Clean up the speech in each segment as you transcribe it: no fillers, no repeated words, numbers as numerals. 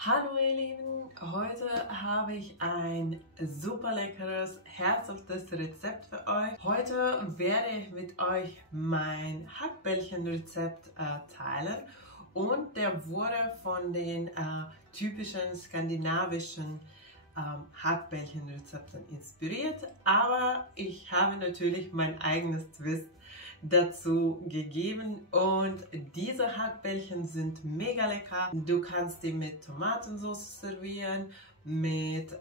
Hallo ihr Lieben, heute habe ich ein super leckeres, herzhaftes Rezept für euch. Heute werde ich mit euch mein Hackbällchenrezept teilen und der wurde von den typischen skandinavischen Hackbällchenrezepten inspiriert, aber ich habe natürlich mein eigenes Twist dazu gegeben und diese Hackbällchen sind mega lecker. Du kannst die mit Tomatensauce servieren, mit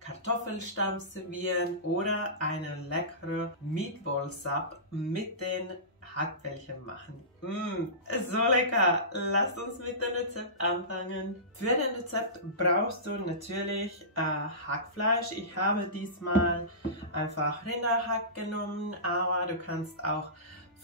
Kartoffelstampf servieren oder eine leckere Meatball Sub mit den Hackbällchen machen. So lecker! Lasst uns mit dem Rezept anfangen. Für das Rezept brauchst du natürlich Hackfleisch. Ich habe diesmal einfach Rinderhack genommen, aber du kannst auch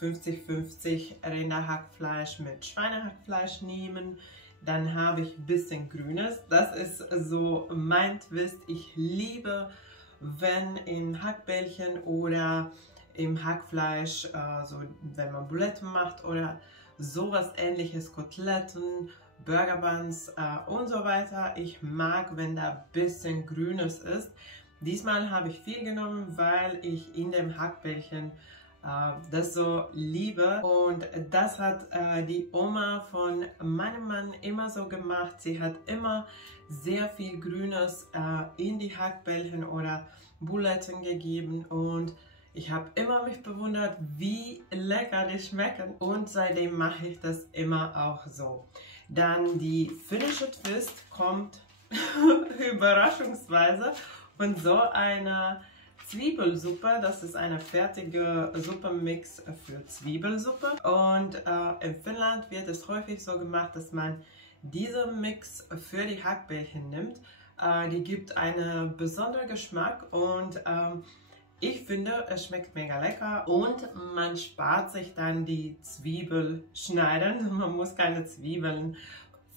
50-50 Rinderhackfleisch mit Schweinehackfleisch nehmen. Dann habe ich ein bisschen Grünes. Das ist so mein Twist. Ich liebe, wenn in Hackbällchen oder im Hackfleisch, so wenn man Buletten macht oder sowas ähnliches, Koteletten, Burger Buns und so weiter. Ich mag, wenn da ein bisschen Grünes ist. Diesmal habe ich viel genommen, weil ich in dem Hackbällchen das so liebe. Und das hat die Oma von meinem Mann immer so gemacht. Sie hat immer sehr viel Grünes in die Hackbällchen oder Buletten gegeben und ich habe immer mich bewundert, wie lecker die schmecken und seitdem mache ich das immer auch so. Dann die finnische Twist kommt überraschungsweise von so einer Zwiebelsuppe. Das ist eine fertige Suppenmix für Zwiebelsuppe und in Finnland wird es häufig so gemacht, dass man diese Mix für die Hackbällchen nimmt. Die gibt einen besonderen Geschmack und ich finde, es schmeckt mega lecker und man spart sich dann die Zwiebelschneiden. Man muss keine Zwiebeln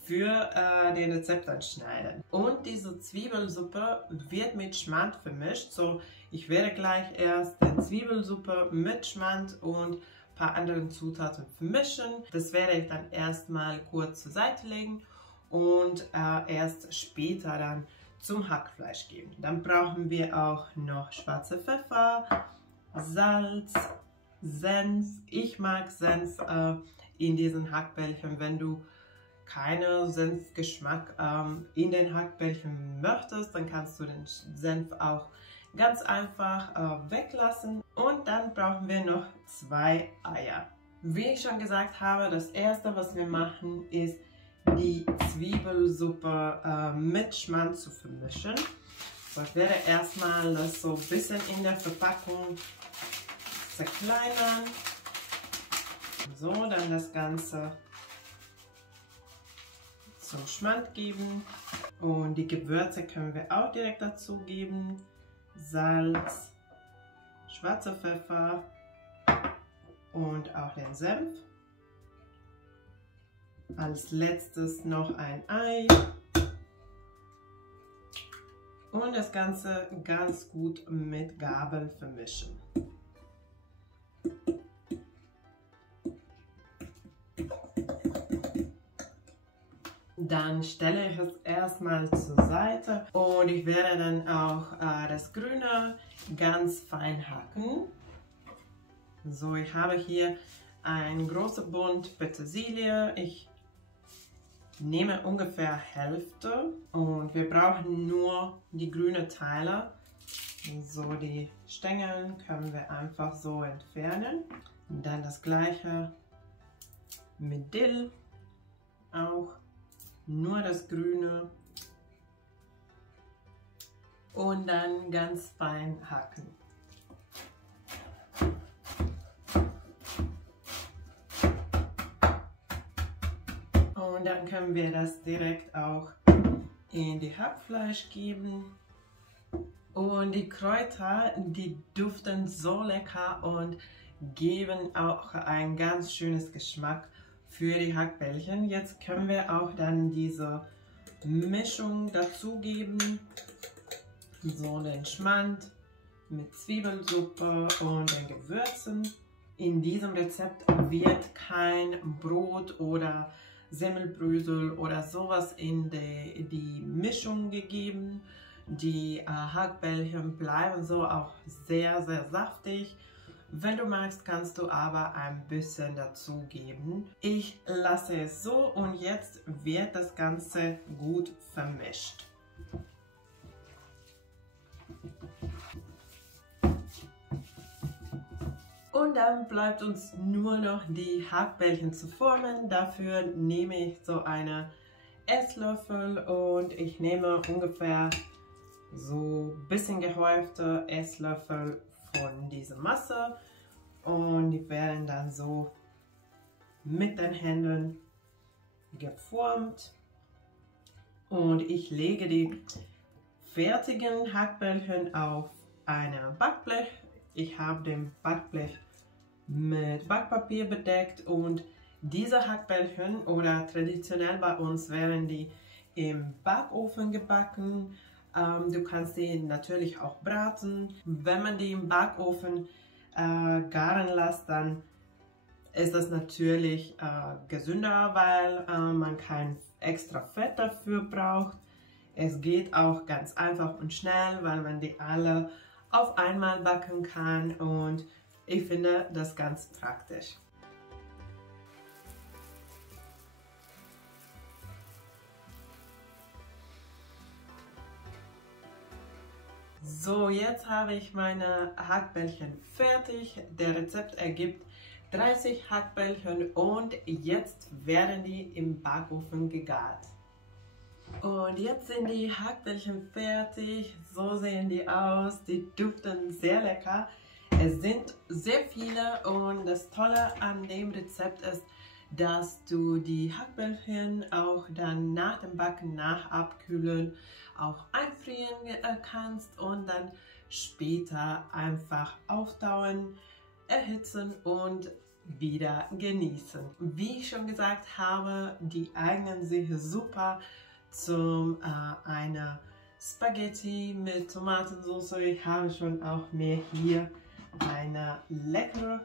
für den Rezept dann schneiden. Und diese Zwiebelsuppe wird mit Schmand vermischt. So, ich werde gleich erst die Zwiebelsuppe mit Schmand und ein paar anderen Zutaten vermischen. Das werde ich dann erstmal kurz zur Seite legen und erst später dann zum Hackfleisch geben. Dann brauchen wir auch noch schwarze Pfeffer, Salz, Senf. Ich mag Senf in diesen Hackbällchen. Wenn du keinen Senfgeschmack in den Hackbällchen möchtest, dann kannst du den Senf auch ganz einfach weglassen. Und dann brauchen wir noch 2 Eier. Wie ich schon gesagt habe, das erste, was wir machen, ist die Zwiebelsuppe mit Schmand zu vermischen. So, ich werde erstmal das so ein bisschen in der Verpackung zerkleinern. So, dann das Ganze zum Schmand geben. Und die Gewürze können wir auch direkt dazu geben. Salz, schwarzer Pfeffer und auch den Senf. Als letztes noch ein Ei und das Ganze ganz gut mit Gabel vermischen. Dann stelle ich es erstmal zur Seite und ich werde dann auch das Grüne ganz fein hacken. So, ich habe hier ein großer Bund Petersilie. Ich nehme ungefähr Hälfte und wir brauchen nur die grünen Teile. So, die Stängel können wir einfach so entfernen. Und dann das gleiche mit Dill, auch nur das Grüne und dann ganz fein hacken. Und dann können wir das direkt auch in die Hackfleisch geben. Und die Kräuter, die duften so lecker und geben auch ein ganz schönes Geschmack für die Hackbällchen. Jetzt können wir auch dann diese Mischung dazugeben. So den Schmand mit Zwiebelsuppe und den Gewürzen. In diesem Rezept wird kein Brot oder Semmelbrösel oder sowas in die Mischung gegeben. Die Hackbällchen bleiben so auch sehr, sehr saftig. Wenn du magst, kannst du aber ein bisschen dazugeben. Ich lasse es so und jetzt wird das Ganze gut vermischt. Und dann bleibt uns nur noch die Hackbällchen zu formen. Dafür nehme ich so eine Esslöffel und ich nehme ungefähr so ein bisschen gehäufte Esslöffel von dieser Masse und die werden dann so mit den Händen geformt und ich lege die fertigen Hackbällchen auf ein Backblech. Ich habe den Backblech mit Backpapier bedeckt und diese Hackbällchen oder traditionell bei uns werden die im Backofen gebacken. Du kannst die natürlich auch braten. Wenn man die im Backofen garen lässt, dann ist das natürlich gesünder, weil man kein extra Fett dafür braucht. Es geht auch ganz einfach und schnell, weil man die alle auf einmal backen kann und ich finde das ganz praktisch. So, jetzt habe ich meine Hackbällchen fertig. Der Rezept ergibt 30 Hackbällchen und jetzt werden die im Backofen gegart. Und jetzt sind die Hackbällchen fertig. So sehen die aus. Die duften sehr lecker. Es sind sehr viele und das Tolle an dem Rezept ist, dass du die Hackbällchen auch dann nach dem Backen, nach Abkühlen auch einfrieren kannst und dann später einfach auftauen, erhitzen und wieder genießen. Wie ich schon gesagt habe, die eignen sich super zum einer Spaghetti mit Tomatensauce. Ich habe schon auch mir hier eine leckere,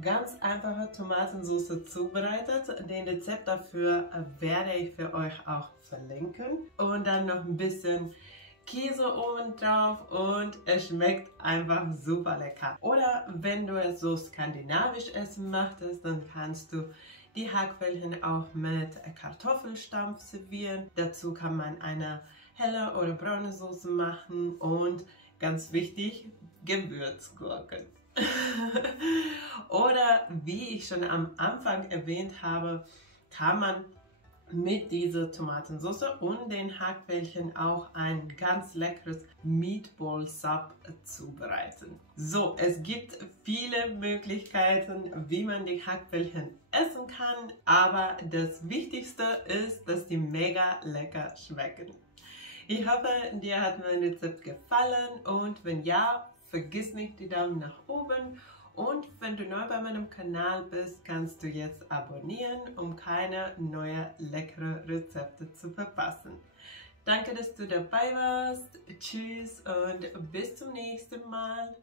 ganz einfache Tomatensauce zubereitet. Den Rezept dafür werde ich für euch auch verlinken. Und dann noch ein bisschen Käse oben drauf und es schmeckt einfach super lecker. Oder wenn du es so skandinavisch essen möchtest, dann kannst du die Hackbällchen auch mit Kartoffelstampf servieren. Dazu kann man eine helle oder braune Soße machen und ganz wichtig, Gewürzgurken. Oder wie ich schon am Anfang erwähnt habe, kann man mit dieser Tomatensauce und den Hackbällchen auch ein ganz leckeres Meatball Sub zubereiten. So, es gibt viele Möglichkeiten, wie man die Hackbällchen essen kann, aber das Wichtigste ist, dass die mega lecker schmecken. Ich hoffe, dir hat mein Rezept gefallen und wenn ja, vergiss nicht die Daumen nach oben. Und wenn du neu bei meinem Kanal bist, kannst du jetzt abonnieren, um keine neuen leckeren Rezepte zu verpassen. Danke, dass du dabei warst. Tschüss und bis zum nächsten Mal.